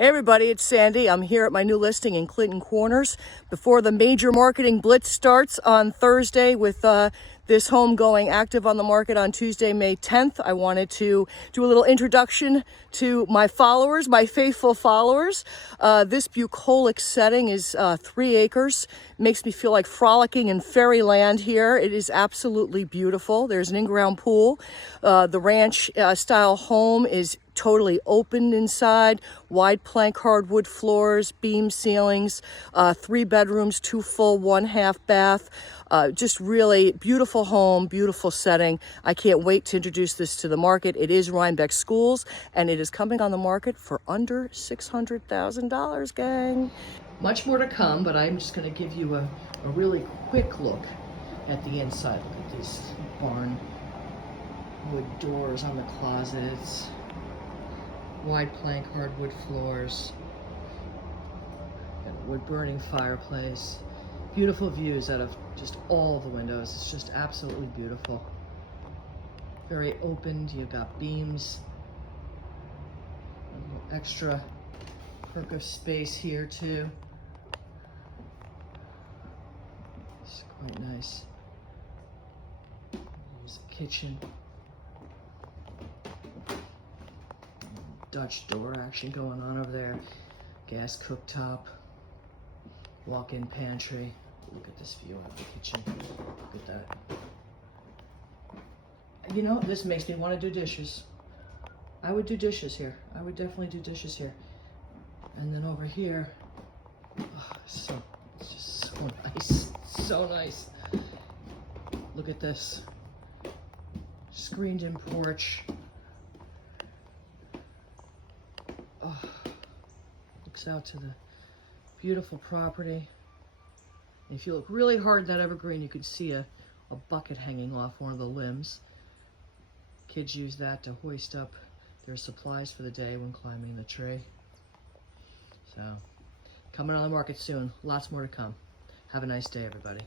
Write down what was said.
Hey everybody, it's Sandy. I'm here at my new listing in Clinton Corners before the major marketing blitz starts on Thursday with this home going active on the market on Tuesday, May 10th. I wanted to do a little introduction to my followers, my faithful followers. This bucolic setting is 3 acres. Makes me feel like frolicking in fairyland here. It is absolutely beautiful. There's an in-ground pool. The ranch style home is totally open inside, wide plank hardwood floors, beam ceilings, 3 bedrooms, 2 full, 1 half bath. Just really beautiful home, beautiful setting. I can't wait to introduce this to the market. It is Rhinebeck Schools, and it is coming on the market for under $600,000, gang. Much more to come, but I'm just going to give you a really quick look at the inside. Look at these barn wood doors on the closets. Wide plank hardwood floors, got a wood burning fireplace, beautiful views out of just all the windows. It's just absolutely beautiful. Very opened. You've got beams, a little extra perk of space here too. It's quite nice. There's a kitchen. Dutch door action going on over there. Gas cooktop. Walk-in pantry. Look at this view of the kitchen. Look at that. You know, this makes me want to do dishes. I would do dishes here. I would definitely do dishes here. And then over here, oh, it's just so nice. So nice. Look at this. Screened in porch. Oh, looks out to the beautiful property. And if you look really hard in that evergreen, you could see a bucket hanging off one of the limbs. Kids use that to hoist up their supplies for the day when climbing the tree. So, coming on the market soon. Lots more to come. Have a nice day, everybody.